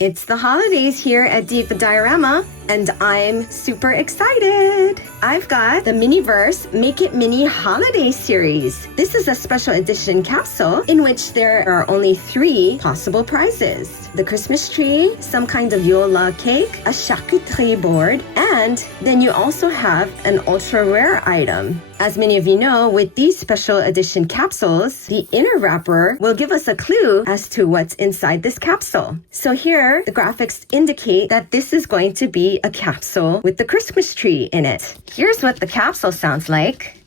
It's the holidays here at Diva Diorama, and I'm super excited. I've got the Miniverse Make It Mini Holiday Series. This is a special edition capsule in which there are only 3 possible prizes. The Christmas tree, some kind of Yule log cake, a charcuterie board, and then you also have an ultra rare item. As many of you know, with these special edition capsules, the inner wrapper will give us a clue as to what's inside this capsule. So here, the graphics indicate that this is going to be a capsule with the Christmas tree in it. Here's what the capsule sounds like.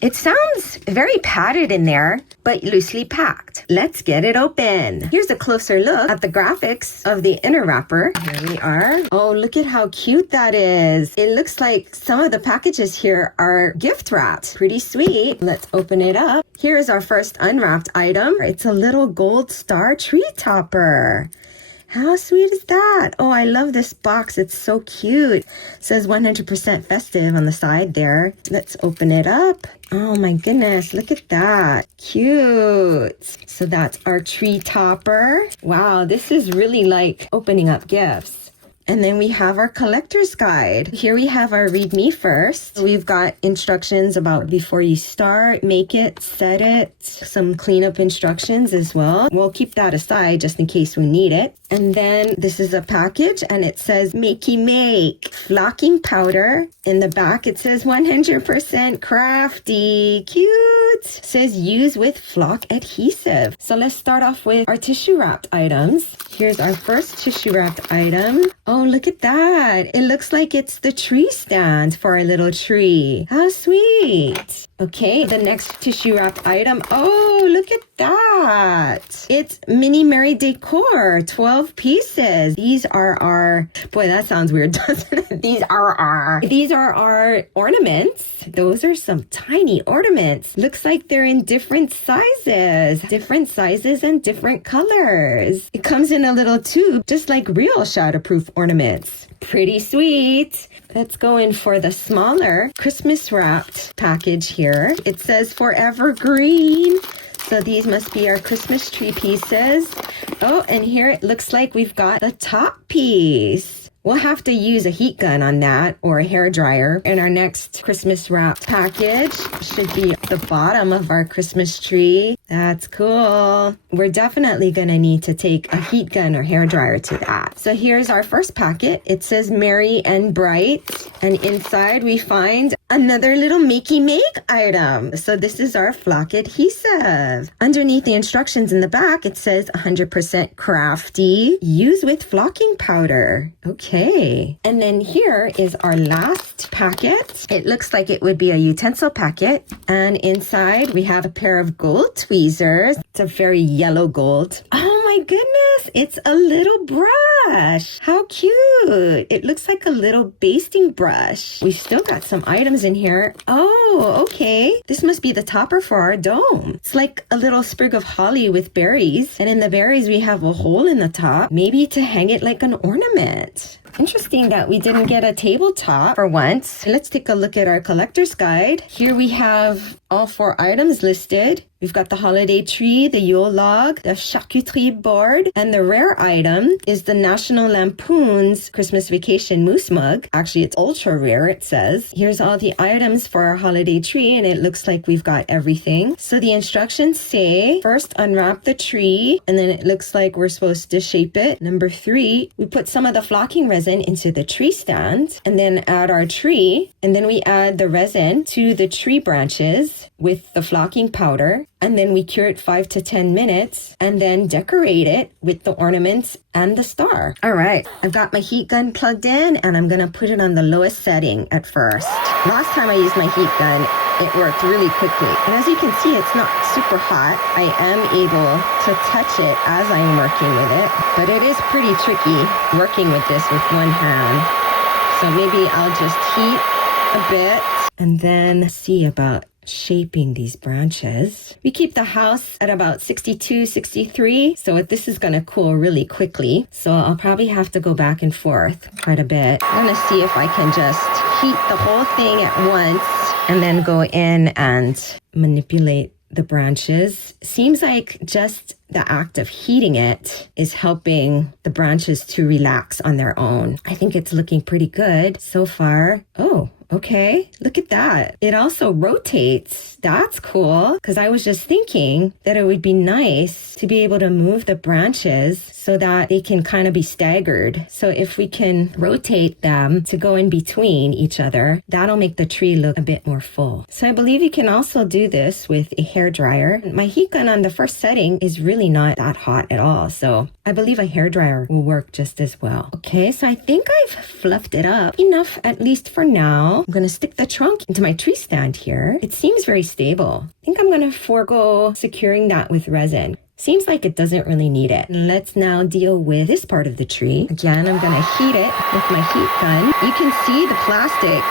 It sounds very padded in there, but loosely packed. Let's get it open. Here's a closer look at the graphics of the inner wrapper. Here we are. Oh, look at how cute that is. It looks like some of the packages here are gift wrapped. Pretty sweet. Let's open it up. Here's our first unwrapped item. It's a little gold star tree topper. How sweet is that? Oh, I love this box. It's so cute. It says 100% festive on the side there. Let's open it up. Oh my goodness, look at that. Cute. So that's our tree topper. Wow, this is really like opening up gifts. And then we have our collector's guide. Here we have our read me first. We've got instructions about before you start, make it, set it, some cleanup instructions as well. We'll keep that aside just in case we need it. And then this is a package and it says makey make flocking powder. In the back it says 100% crafty. Cute. It says use with flock adhesive. So let's start off with our tissue wrapped items. Here's our first tissue wrapped item. Oh, look at that. It looks like it's the tree stand for a little tree. How sweet. Okay, the next tissue wrapped item. Oh, look at that. It's mini Mary decor, 12 pieces. These are our, boy, that sounds weird, doesn't it? These are our ornaments. Those are some tiny ornaments. Looks like they're in different sizes and different colors. It comes in a little tube, just like real shatterproof ornaments. Pretty sweet. Let's go in for the smaller Christmas wrapped package here. It says forever green. So these must be our Christmas tree pieces. Oh, and here it looks like we've got the top piece. We'll have to use a heat gun on that or a hair dryer. And our next Christmas wrapped package should be the bottom of our Christmas tree. That's cool. We're definitely going to need to take a heat gun or hair dryer to that. So here's our first packet. It says Merry and Bright. And inside we find another little makey make item. So this is our flock adhesive. Underneath the instructions in the back, it says 100% crafty. Use with flocking powder. Okay. And then here is our last packet. It looks like it would be a utensil packet. And inside we have a pair of gold tweezers. It's a very yellow gold. Oh my goodness. It's a little brush. How cute. It looks like a little basting brush. We've still got some items in here. Oh, okay. This must be the topper for our dome. It's like a little sprig of holly with berries. And in the berries, we have a hole in the top, maybe to hang it like an ornament. Interesting that we didn't get a tabletop for once. Let's take a look at our collector's guide. Here we have all 4 items listed. We've got the holiday tree, the Yule log, the charcuterie board, and the rare item is the National Lampoon's Christmas Vacation Moose Mug. Actually, it's ultra rare, it says. Here's all the items for our holiday tree, and it looks like we've got everything. So the instructions say, first unwrap the tree, and then it looks like we're supposed to shape it. Number 3, we put some of the flocking resin into the tree stand, and then add our tree, and then we add the resin to the tree branches with the flocking powder. And then we cure it 5 to 10 minutes and then decorate it with the ornaments and the star. All right, I've got my heat gun plugged in and I'm gonna put it on the lowest setting at first. Last time I used my heat gun, it worked really quickly. And as you can see, it's not super hot. I am able to touch it as I'm working with it, but it is pretty tricky working with this with one hand. So maybe I'll just heat a bit and then see about shaping these branches. We keep the house at about 62, 63, so this is going to cool really quickly. So I'll probably have to go back and forth quite a bit. I'm going to see if I can just heat the whole thing at once and then go in and manipulate the branches. Seems like just the act of heating it is helping the branches to relax on their own. I think it's looking pretty good so far. Oh, okay, look at that. It also rotates. That's cool, because I was just thinking that it would be nice to be able to move the branches so that they can kind of be staggered. So if we can rotate them to go in between each other, that'll make the tree look a bit more full. So I believe you can also do this with a hairdryer. My heat gun on the first setting is really not that hot at all, so I believe a hairdryer will work just as well. Okay, so I think I've fluffed it up enough, at least for now. I'm gonna stick the trunk into my tree stand here. It seems very stable. I think I'm gonna forego securing that with resin. Seems like it doesn't really need it. Let's now deal with this part of the tree. Again, I'm gonna heat it with my heat gun. You can see the plastic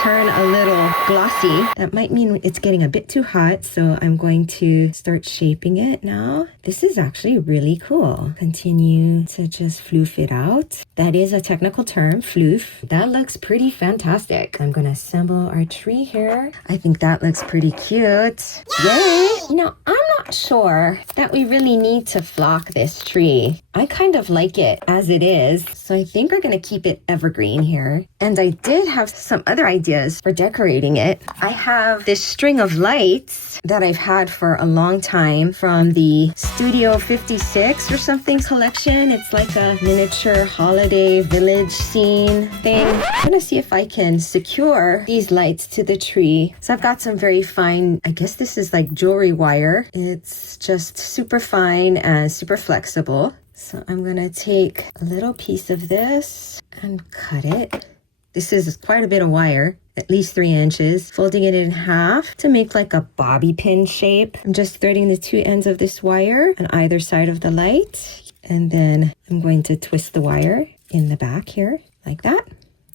turn a little glossy. That might mean it's getting a bit too hot, so I'm going to start shaping it now. This is actually really cool. Continue to just floof it out. That is a technical term, floof. That looks pretty fantastic. I'm gonna assemble our tree here. I think that looks pretty cute. Yay! You know, I'm not sure that we really need to flock this tree. I kind of like it as it is, so I think we're gonna keep it evergreen here. And I did have some other ideas for decorating it. I have this string of lights that I've had for a long time from the Studio 56 or something collection. It's like a miniature holiday village scene thing. I'm gonna see if I can secure these lights to the tree. So I've got some very fine, I guess this is like jewelry wire. It's just super fine and super flexible. So I'm gonna take a little piece of this and cut it. This is quite a bit of wire, at least 3 inches, folding it in half to make like a bobby pin shape. I'm just threading the 2 ends of this wire on either side of the light. And then I'm going to twist the wire in the back here, like that.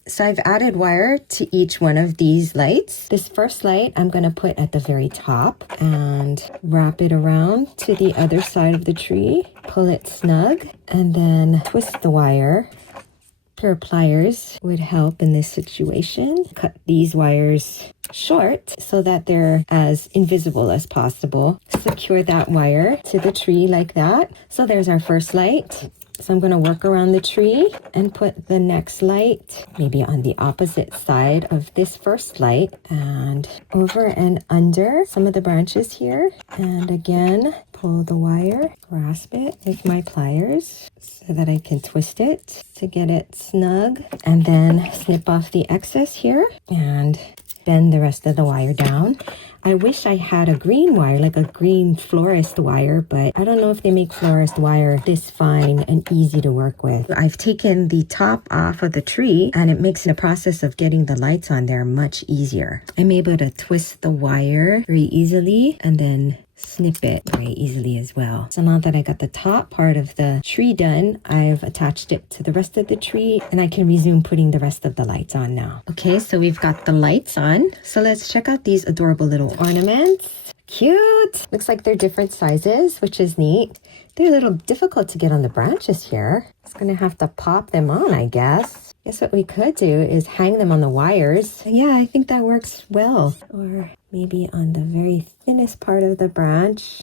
So I've added wire to each one of these lights. This first light I'm gonna put at the very top and wrap it around to the other side of the tree, pull it snug, and then twist the wire. A pair of pliers would help in this situation. Cut these wires short so that they're as invisible as possible. Secure that wire to the tree like that. So there's our first light. So I'm going to work around the tree and put the next light maybe on the opposite side of this first light and over and under some of the branches here. And again, pull the wire, grasp it with my pliers so that I can twist it to get it snug, and then snip off the excess here and bend the rest of the wire down. I wish I had a green wire, like a green florist wire, but I don't know if they make florist wire this fine and easy to work with. I've taken the top off of the tree and it makes the process of getting the lights on there much easier. I'm able to twist the wire very easily and then snip it very easily as well. So now that I got the top part of the tree done, I've attached it to the rest of the tree and I can resume putting the rest of the lights on now. Okay, so we've got the lights on. So let's check out these adorable little ornaments. Cute! Looks like they're different sizes, which is neat. They're a little difficult to get on the branches here. It's gonna have to pop them on, I guess. Guess what we could do is hang them on the wires. Yeah, I think that works well. Or maybe on the very thinnest part of the branch.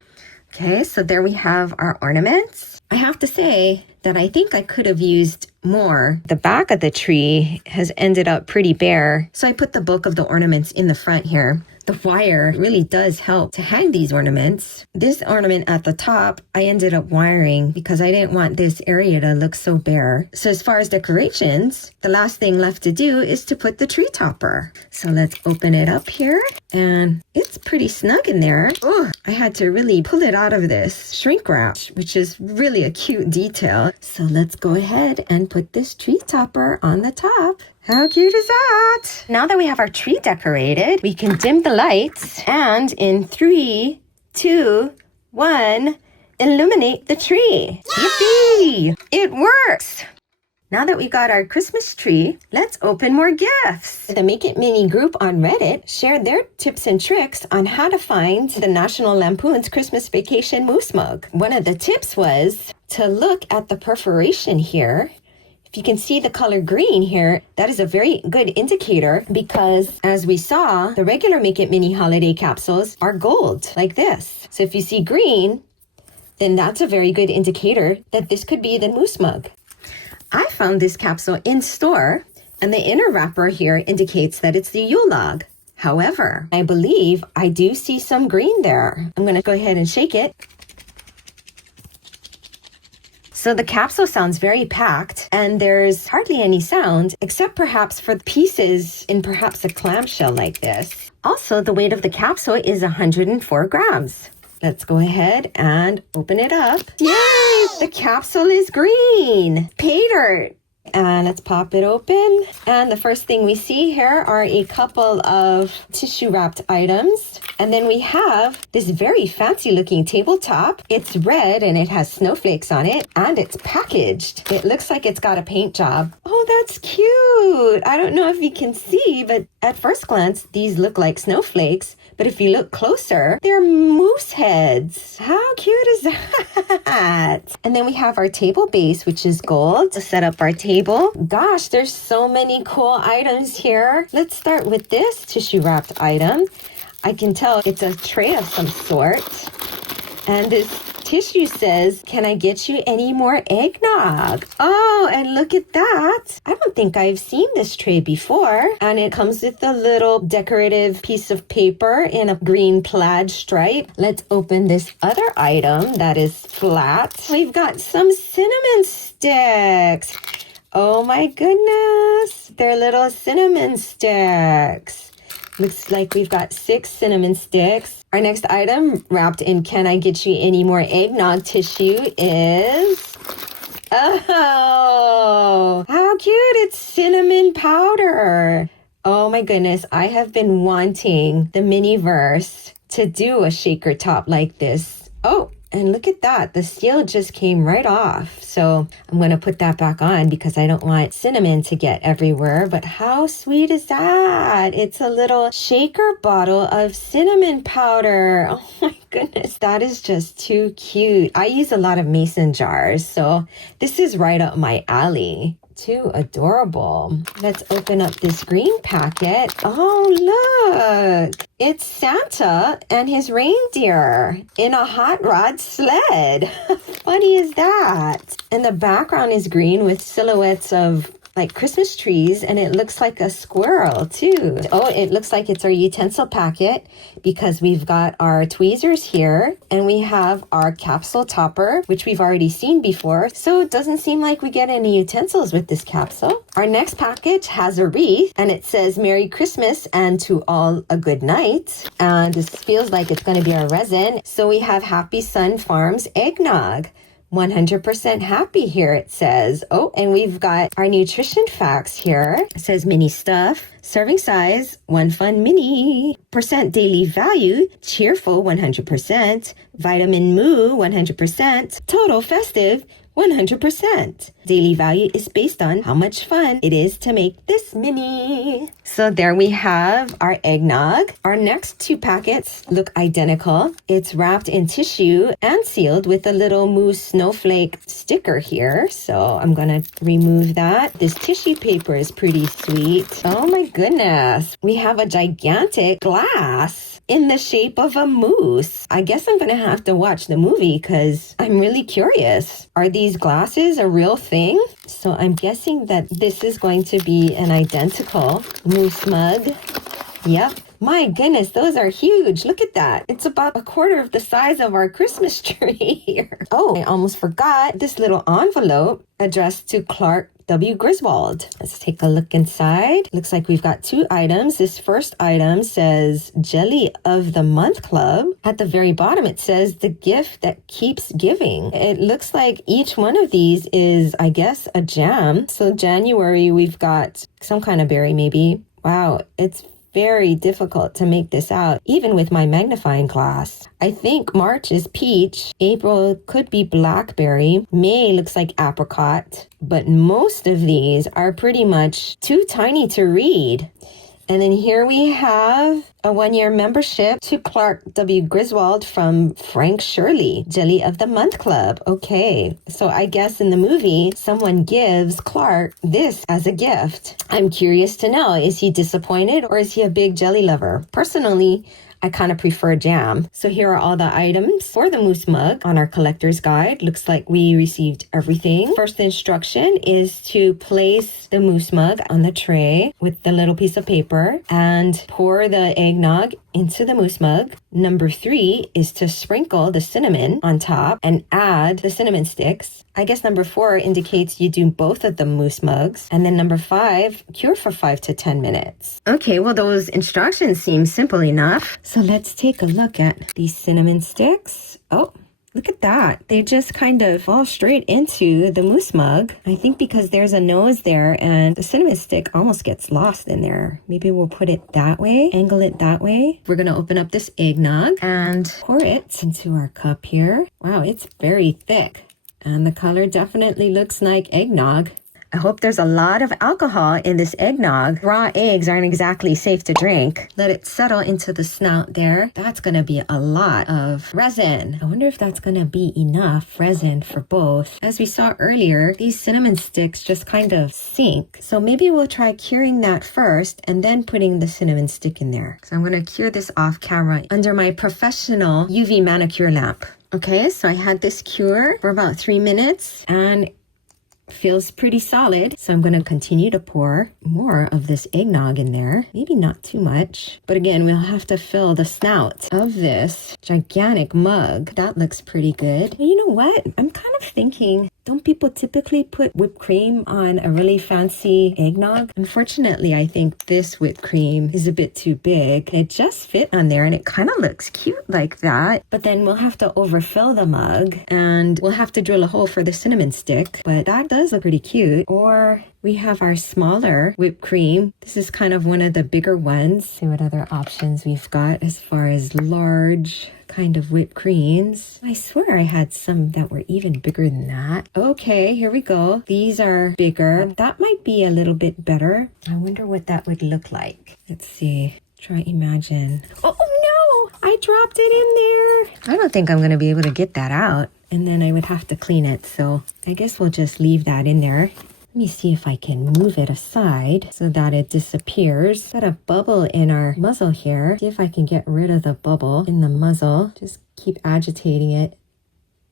Okay, so there we have our ornaments. I have to say that I think I could have used more. The back of the tree has ended up pretty bare, so I put the bulk of the ornaments in the front here. The wire really does help to hang these ornaments. This ornament at the top, I ended up wiring because I didn't want this area to look so bare. So as far as decorations, the last thing left to do is to put the tree topper. So let's open it up here, and it's pretty snug in there. Oh, I had to really pull it out of this shrink wrap, which is really a cute detail. So let's go ahead and put this tree topper on the top. How cute is that? Now that we have our tree decorated, we can dim the lights and in 3, 2, 1, illuminate the tree. Yippee! It works! Now that we've got our Christmas tree, let's open more gifts. The Make It Mini group on Reddit shared their tips and tricks on how to find the National Lampoon's Christmas Vacation Moose Mug. One of the tips was to look at the perforation here. If you can see the color green here, that is a very good indicator because as we saw, the regular Make It Mini holiday capsules are gold like this. So if you see green, then that's a very good indicator that this could be the moose mug. I found this capsule in store, and the inner wrapper here indicates that it's the Yule log. However, I believe I do see some green there. I'm going to go ahead and shake it. So the capsule sounds very packed, and there's hardly any sound, except perhaps for the pieces in perhaps a clamshell like this. Also, the weight of the capsule is 104 grams. Let's go ahead and open it up. Yay! The capsule is green. Pay dirt. And let's pop it open. And the first thing we see here are a couple of tissue wrapped items. And then we have this very fancy looking tabletop. It's red and it has snowflakes on it, and it's packaged. It looks like it's got a paint job. Oh, that's cute. I don't know if you can see, but at first glance, these look like snowflakes. But if you look closer, they're moose heads. How cute is that? And then we have our table base, which is gold, to set up our table. Gosh, there's so many cool items here. Let's start with this tissue wrapped item. I can tell it's a tray of some sort. And this tissue says, "Can I get you any more eggnog?" Oh, and look at that. I don't think I've seen this tray before. And it comes with a little decorative piece of paper in a green plaid stripe. Let's open this other item that is flat. We've got some cinnamon sticks. Oh my goodness. They're little cinnamon sticks. Looks like we've got 6 cinnamon sticks. Our next item wrapped in "Can I get you any more eggnog" tissue is... Oh, how cute. It's cinnamon powder. Oh my goodness. I have been wanting the Miniverse to do a shaker top like this. Oh, and look at that. The seal just came right off. So I'm going to put that back on because I don't want cinnamon to get everywhere. But how sweet is that? It's a little shaker bottle of cinnamon powder. Oh my goodness. That is just too cute. I use a lot of mason jars, so this is right up my alley. Too adorable. Let's open up this green packet. Oh, look. It's Santa and his reindeer in a hot rod sled. How funny is that? And the background is green with silhouettes of like Christmas trees, and it looks like a squirrel too. Oh, it looks like it's our utensil packet because we've got our tweezers here, and we have our capsule topper, which we've already seen before. So it doesn't seem like we get any utensils with this capsule. Our next package has a wreath, and it says "Merry Christmas and to all a good night." And this feels like it's going to be our resin. So we have Happy Sun Farms eggnog. 100% happy here, it says. Oh, and we've got our nutrition facts here. It says mini stuff, serving size, 1 fun mini, percent daily value, cheerful 100%, vitamin moo 100%, total festive 100%. Daily value is based on how much fun it is to make this mini. So there we have our eggnog. Our next 2 packets look identical. It's wrapped in tissue and sealed with a little moose snowflake sticker here. So I'm going to remove that. This tissue paper is pretty sweet. Oh my goodness. We have a gigantic glass in the shape of a moose. I guess I'm going to have to watch the movie because I'm really curious. Are these glasses a real thing? So I'm guessing that this is going to be an identical moose mug. Yep. My goodness, those are huge. Look at that. It's about 1/4 of the size of our Christmas tree here. Oh, I almost forgot this little envelope addressed to Clark W. Griswold. Let's take a look inside. Looks like we've got 2 items. This first item says Jelly of the Month Club. At the very bottom, it says the gift that keeps giving. It looks like each one of these is, I guess, a jam. So January, we've got some kind of berry maybe. Wow, it's very difficult to make this out, even with my magnifying glass. I think March is peach, April could be blackberry, May looks like apricot, but most of these are pretty much too tiny to read. And then here we have a 1-year membership to Clark W. Griswold from Frank Shirley, Jelly of the Month Club. Okay, so I guess in the movie, someone gives Clark this as a gift. I'm curious to know, is he disappointed or is he a big jelly lover? Personally, I kind of prefer jam. So here are all the items for the mousse mug on our collector's guide. Looks like we received everything. First instruction is to place the mousse mug on the tray with the little piece of paper and pour the eggnog into the mousse mug. Number 3 is to sprinkle the cinnamon on top and add the cinnamon sticks. I guess number 4 indicates you do both of the mousse mugs. And then number 5, cure for 5 to 10 minutes. Okay, well, those instructions seem simple enough. So let's take a look at these cinnamon sticks. Oh, look at that. They just kind of fall straight into the mousse mug. I think because there's a nose there and the cinnamon stick almost gets lost in there. Maybe we'll put it that way, angle it that way. We're going to open up this eggnog and pour it into our cup here. Wow, it's very thick. And the color definitely looks like eggnog. I hope there's a lot of alcohol in this eggnog. Raw eggs aren't exactly safe to drink. Let it settle into the snout there. That's going to be a lot of resin. I wonder if that's going to be enough resin for both. As we saw earlier, these cinnamon sticks just kind of sink. So maybe we'll try curing that first and then putting the cinnamon stick in there. So I'm going to cure this off camera under my professional UV manicure lamp. Okay, so I had this cure for about 3 minutes and feels pretty solid. So I'm going to continue to pour more of this eggnog in there. Maybe not too much. But again, we'll have to fill the snout of this gigantic mug. That looks pretty good. But you know what? I'm kind of thinking, don't people typically put whipped cream on a really fancy eggnog? Unfortunately, I think this whipped cream is a bit too big. It just fit on there and it kind of looks cute like that. But then we'll have to overfill the mug and we'll have to drill a hole for the cinnamon stick. But that does look pretty cute. Or we have our smaller whipped cream. This is kind of one of the bigger ones. See what other options we've got as far as large kind of whipped creams. I swear I had some that were even bigger than that. Okay, here we go. These are bigger. That might be a little bit better. I wonder what that would look like. Let's see. Try imagine. Oh no! I dropped it in there. I don't think I'm going to be able to get that out. And then I would have to clean it. So I guess we'll just leave that in there. Let me see if I can move it aside so that it disappears. Got a bubble in our muzzle here. See if I can get rid of the bubble in the muzzle. Just keep agitating it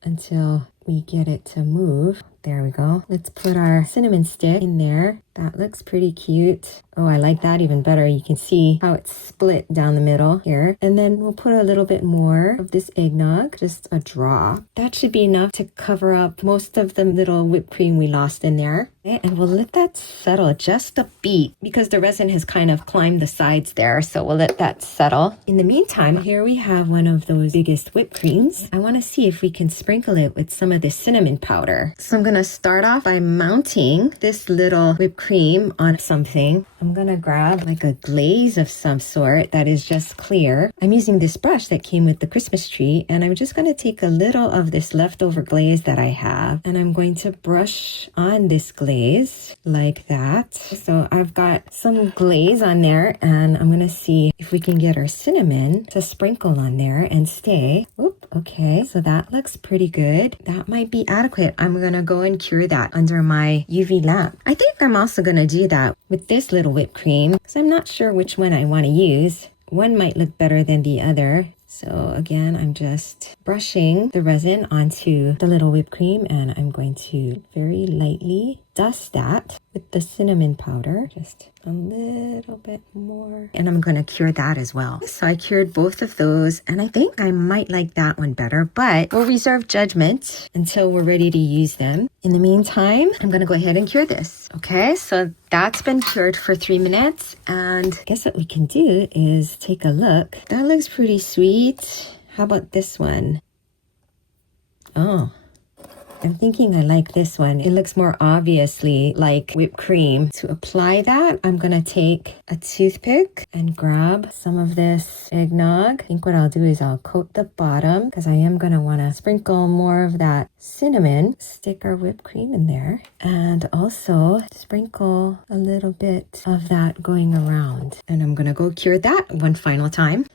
until we get it to move. There we go. Let's put our cinnamon stick in there. That looks pretty cute. Oh, I like that even better. You can see how it's split down the middle here. And then we'll put a little bit more of this eggnog, just a drop. That should be enough to cover up most of the little whipped cream we lost in there. Okay, and we'll let that settle just a beat because the resin has kind of climbed the sides there. So we'll let that settle. In the meantime, here we have one of those biggest whipped creams. I want to see if we can sprinkle it with some of this cinnamon powder. So I'm going to start off by mounting this little whipped cream on something. I'm gonna grab like a glaze of some sort that is just clear. I'm using this brush that came with the Christmas tree, and I'm just gonna take a little of this leftover glaze that I have, and I'm going to brush on this glaze like that. So I've got some glaze on there, and I'm gonna see if we can get our cinnamon to sprinkle on there and stay. Oop, okay, so that looks pretty good. That might be adequate. I'm gonna go and cure that under my UV lamp. I think I'm also gonna do that with this little whipped cream because I'm not sure which one I want to use. One might look better than the other. So again, I'm just brushing the resin onto the little whipped cream, and I'm going to very lightly dust that with the cinnamon powder, just a little bit more. And I'm going to cure that as well. So I cured both of those, and I think I might like that one better, but we'll reserve judgment until we're ready to use them. In the meantime, I'm going to go ahead and cure this. Okay, so that's been cured for 3 minutes, and I guess what we can do is take a look. That looks pretty sweet. How about this one? Oh, I'm thinking I like this one. It looks more obviously like whipped cream. To apply that, I'm gonna take a toothpick and grab some of this eggnog. I think what I'll do is I'll coat the bottom because I am gonna wanna sprinkle more of that cinnamon. Stick our whipped cream in there and also sprinkle a little bit of that going around. And I'm gonna go cure that one final time.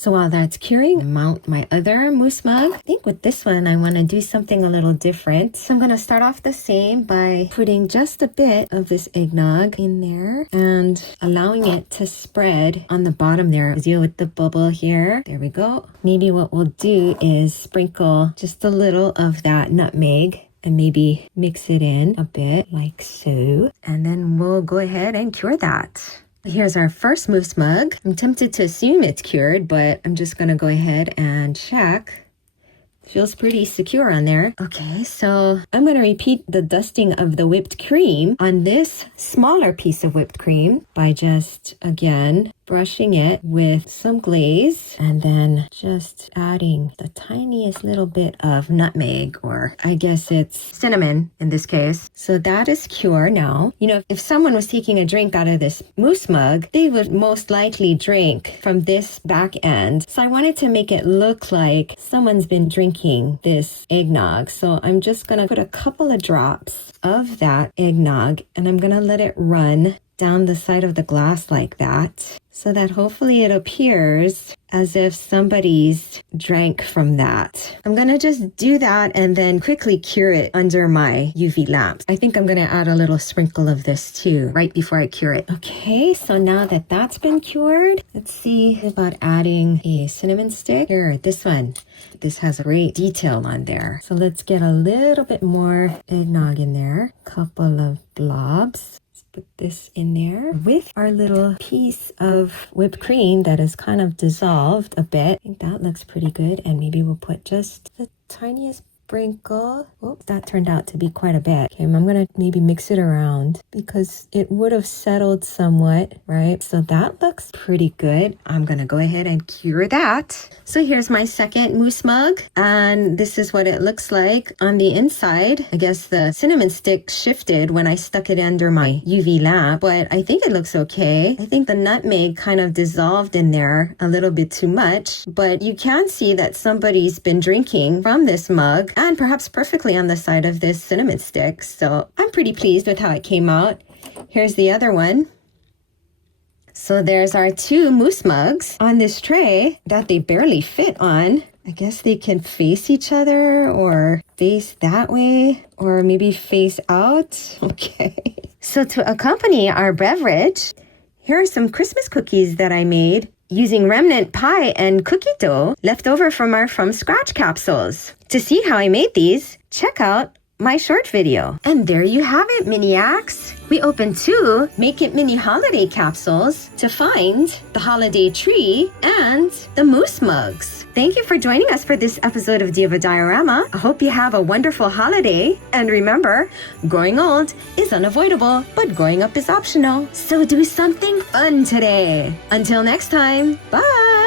So while that's curing, I mount my other mousse mug. I think with this one, I want to do something a little different. So I'm going to start off the same by putting just a bit of this eggnog in there and allowing it to spread on the bottom there. Deal with the bubble here. There we go. Maybe what we'll do is sprinkle just a little of that nutmeg and maybe mix it in a bit like so. And then we'll go ahead and cure that. Here's our first mousse mug. I'm tempted to assume it's cured, but I'm just gonna go ahead and check. Feels pretty secure on there. Okay, so I'm going to repeat the dusting of the whipped cream on this smaller piece of whipped cream by just, again, brushing it with some glaze and then just adding the tiniest little bit of nutmeg, or I guess it's cinnamon in this case. So that is cure now. You know, if someone was taking a drink out of this mousse mug, they would most likely drink from this back end. So I wanted to make it look like someone's been drinking this eggnog. So I'm just going to put a couple of drops of that eggnog and I'm going to let it run down the side of the glass like that, so that hopefully it appears as if somebody's drank from that. I'm gonna just do that and then quickly cure it under my UV lamp. I think I'm gonna add a little sprinkle of this too, right before I cure it. Okay, so now that that's been cured, let's see about adding a cinnamon stick. Here, this one. This has a great detail on there. So let's get a little bit more eggnog in there. Couple of blobs. Put this in there with our little piece of whipped cream that is kind of dissolved a bit. I think that looks pretty good. And maybe we'll put just the tiniest sprinkle. Oops, that turned out to be quite a bit. Okay, I'm gonna maybe mix it around because it would have settled somewhat, right? So that looks pretty good. I'm gonna go ahead and cure that. So here's my second mousse mug, and this is what it looks like on the inside. I guess the cinnamon stick shifted when I stuck it under my UV lamp, but I think it looks okay. I think the nutmeg kind of dissolved in there a little bit too much, but you can see that somebody's been drinking from this mug and perhaps perfectly on the side of this cinnamon stick. So I'm pretty pleased with how it came out. Here's the other one. So there's our two mousse mugs on this tray that they barely fit on. I guess they can face each other or face that way or maybe face out. Okay. So to accompany our beverage, here are some Christmas cookies that I made using remnant pie and cookie dough left over from our From Scratch capsules. To see how I made these, check out my short video. And there you have it, Miniacs. We opened 2 Make It Mini Holiday Capsules to find the holiday tree and the mousse mugs. Thank you for joining us for this episode of Diva Diorama. I hope you have a wonderful holiday. And remember, growing old is unavoidable, but growing up is optional. So do something fun today. Until next time, bye!